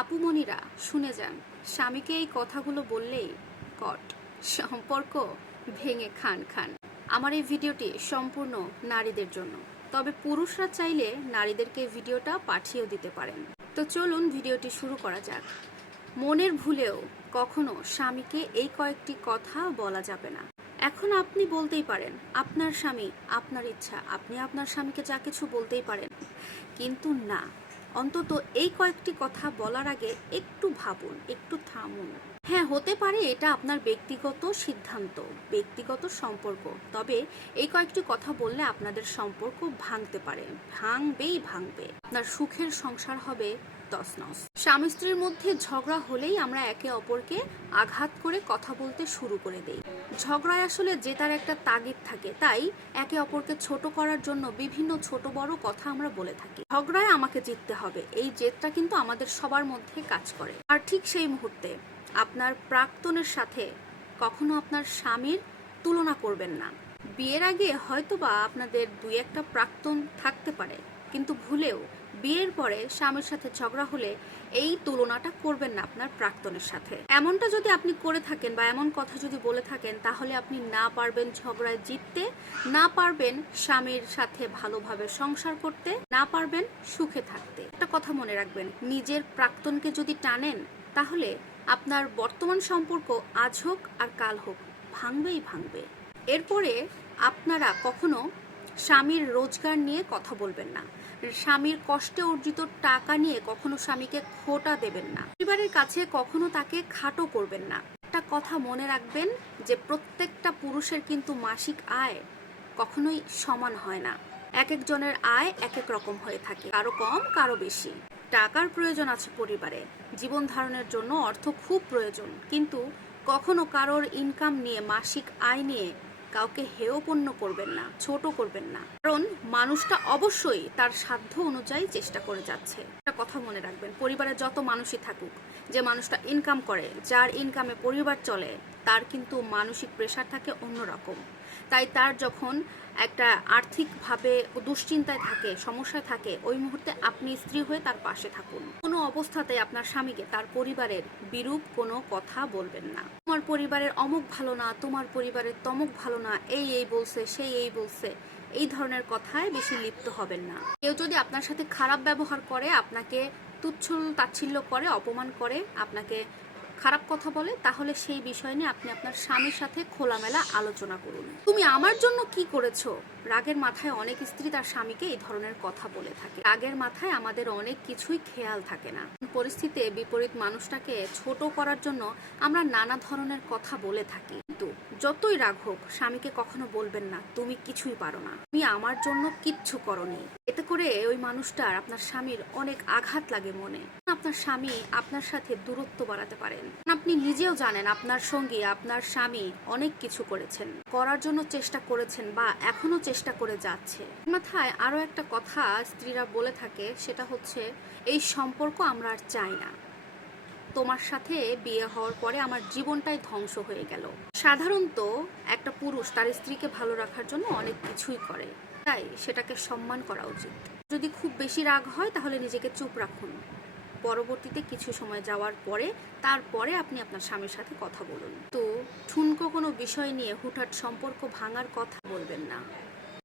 আপুমণিরা শুনে যান। স্বামীকে এই কথাগুলো বললেই কট। সম্পর্ক ভেঙে খান খান। আমার এই ভিডিওটি সম্পূর্ণ নারীদের জন্য। তবে পুরুষরা চাইলে নারীদেরকে ভিডিওটা পাঠিয়েও দিতে পারেন। তো চলুন ভিডিওটি শুরু করা যাক। মনের ভুলেও কখনো স্বামীকে এই কয়েকটি কথা বলা যাবে না। এখন আপনি বলতেই পারেন, আপনার স্বামী, আপনার ইচ্ছা, আপনি আপনার স্বামীকে যা কিছু বলতেই পারেন। কিন্তু না অন্তত এই কয়েকটি কথা বলার আগে একটু ভাবুন, একটু থামুন। হ্যাঁ হতে পারে এটা আপনার ব্যক্তিগত সিদ্ধান্ত, ব্যক্তিগত সম্পর্ক, তবে এই কয়েকটি কথা বললে আপনাদের সম্পর্ক ভাঙতে পারে, ভাঙবেই ভাঙবে। আপনার সুখের সংসার হবে তছনছ স্বামী স্ত্রীর মধ্যে ঝগড়া হলেই আমরা একে অপরকে আঘাত করে কথা বলতে শুরু করে দেই। ঝগড়ায় আসলে জেতার একটা তাগিদ থাকে, তাই একে অপরকে ছোট করার জন্য বিভিন্ন ছোট বড় কথা আমরা বলে থাকি। ঝগড়ায় আমাকে জিততে হবে, এই কিন্তু আমাদের সবার মধ্যে কাজ করে। আর ঠিক সেই মুহূর্তে আপনার প্রাক্তনের সাথে কখনো আপনার স্বামীর তুলনা করবেন না। বিয়ের আগে হয়তোবা আপনাদের দুই একটা প্রাক্তন থাকতে পারে, কিন্তু ভুলেও বিয়ের পরে স্বামীর সাথে ঝগড়া হলে এই তুলনাটা করবেন না আপনার প্রাক্তনের সাথে। এমনটা যদি আপনি করে থাকেন বা এমন কথা যদি বলে থাকেন, তাহলে আপনি না পারবেন ঝগড়ায় জিততে, না পারবেন স্বামীর সাথে ভালোভাবে সংসার করতে, না পারবেন সুখে থাকতে। একটা কথা মনে রাখবেন, নিজের প্রাক্তনকে যদি টানেন, তাহলে আপনার বর্তমান সম্পর্ক আজ হোক আর কাল হোক ভাঙবেই ভাঙবে। এরপরে আপনারা কখনো স্বামীর রোজগার নিয়ে কথা বলবেন না। স্বামীর কষ্টে অর্জিত টাকা নিয়ে কখনো স্বামীকে খোটা দেবেন না। পরিবারের কাছে কখনো তাকে খাটো করবেন না। একটা কথা মনে রাখবেন যে প্রত্যেকটা পুরুষের কিন্তু মাসিক আয় কখনোই সমান হয় না। এক একজনের আয় এক এক রকম হয়ে থাকে, কারও কম, কারও বেশি। টাকার প্রয়োজন আছে পরিবারে। জীবন ধারণের জন্য অর্থ খুব প্রয়োজন। কিন্তু কখনো কারোর ইনকাম নিয়ে, মাসিক আয় নিয়ে কাউকে হেয়পণ্য করবেন না, ছোট করবেন না। কারণ মানুষটা অবশ্যই তার সাধ্য অনুযায়ী চেষ্টা করে যাচ্ছে। একটা কথা মনে রাখবেন পরিবারে যত মানুষই থাকুক, যে মানুষটা ইনকাম করে, যার ইনকামে পরিবার চলে, তার কিন্তু মানসিক প্রেশার থাকে অন্যরকম। তাই তার যখন একটা আর্থিকভাবে দুশ্চিন্তায় থাকে, সমস্যায় থাকে, ওই মুহূর্তে আপনি স্ত্রী হয়ে তার পাশে থাকুন। কোনো অবস্থাতে আপনার স্বামীকে তার পরিবারের বিরূপ কোনো কথা বলবেন না। তোমার পরিবারের অমুক ভালো না, তোমার পরিবারের তমুক ভালো না, এই এই বলছে, সেই, এই বলছে, এই ধরনের কথায় বেশি লিপ্ত হবেন না। কেউ যদি আপনার সাথে খারাপ ব্যবহার করে, আপনাকে তুচ্ছল তাচ্ছিল্য করে, অপমান করে, আপনাকে খারাপ কথা বলে, তাহলে সেই বিষয় নিয়ে আপনি আপনার স্বামীর সাথে খোলামেলা আলোচনা করুন। তুমি আমার জন্য কি করেছ? রাগের মাথায় অনেক স্ত্রী তার স্বামীকে এই ধরনের কথা বলে থাকে। রাগের মাথায় আমাদের অনেক কিছুই খেয়াল থাকে না। পরিস্থিতিতে বিপরীত মানুষটাকে ছোট করার জন্য আমরা নানা ধরনের কথা বলে থাকি। কিন্তু যতই রাগ হোক, স্বামীকে কখনো বলবেন না, তুমি কিছুই পারো না। তুমি আমার জন্য কিচ্ছু করনি। এতে করে ওই মানুষটার, আপনার স্বামীর অনেক আঘাত লাগে মনে। আপনার স্বামী আপনার সাথে দূরত্ব বাড়াতে পারেন। আপনি নিজেও জানেন আপনার সঙ্গী, আপনার স্বামী অনেক কিছু করেছেন, করার জন্য চেষ্টা করেছেন বা এখনও চেষ্টা করে যাচ্ছে। মাথায় আরও একটা কথা স্ত্রীরা বলে থাকে, সেটা হচ্ছে, এই সম্পর্ক আমরা আর চাই না। তোমার সাথে বিয়ে হওয়ার পরে আমার জীবনটাই ধ্বংস হয়ে গেল। সাধারণত একটা পুরুষ তার স্ত্রীকে ভালো রাখার জন্য অনেক কিছুই করে, তাই সেটাকে সম্মান করা উচিত। যদি খুব বেশি রাগ হয়, তাহলে নিজেকে চুপ রাখুন। পরবর্তীতে কিছু সময় যাওয়ার পরে, তারপরে আপনি আপনার স্বামীর সাথে কথা বলুন। তো, ঠুনকো কোনো বিষয় নিয়ে হুটহাট সম্পর্ক ভাঙার কথা বলবেন না।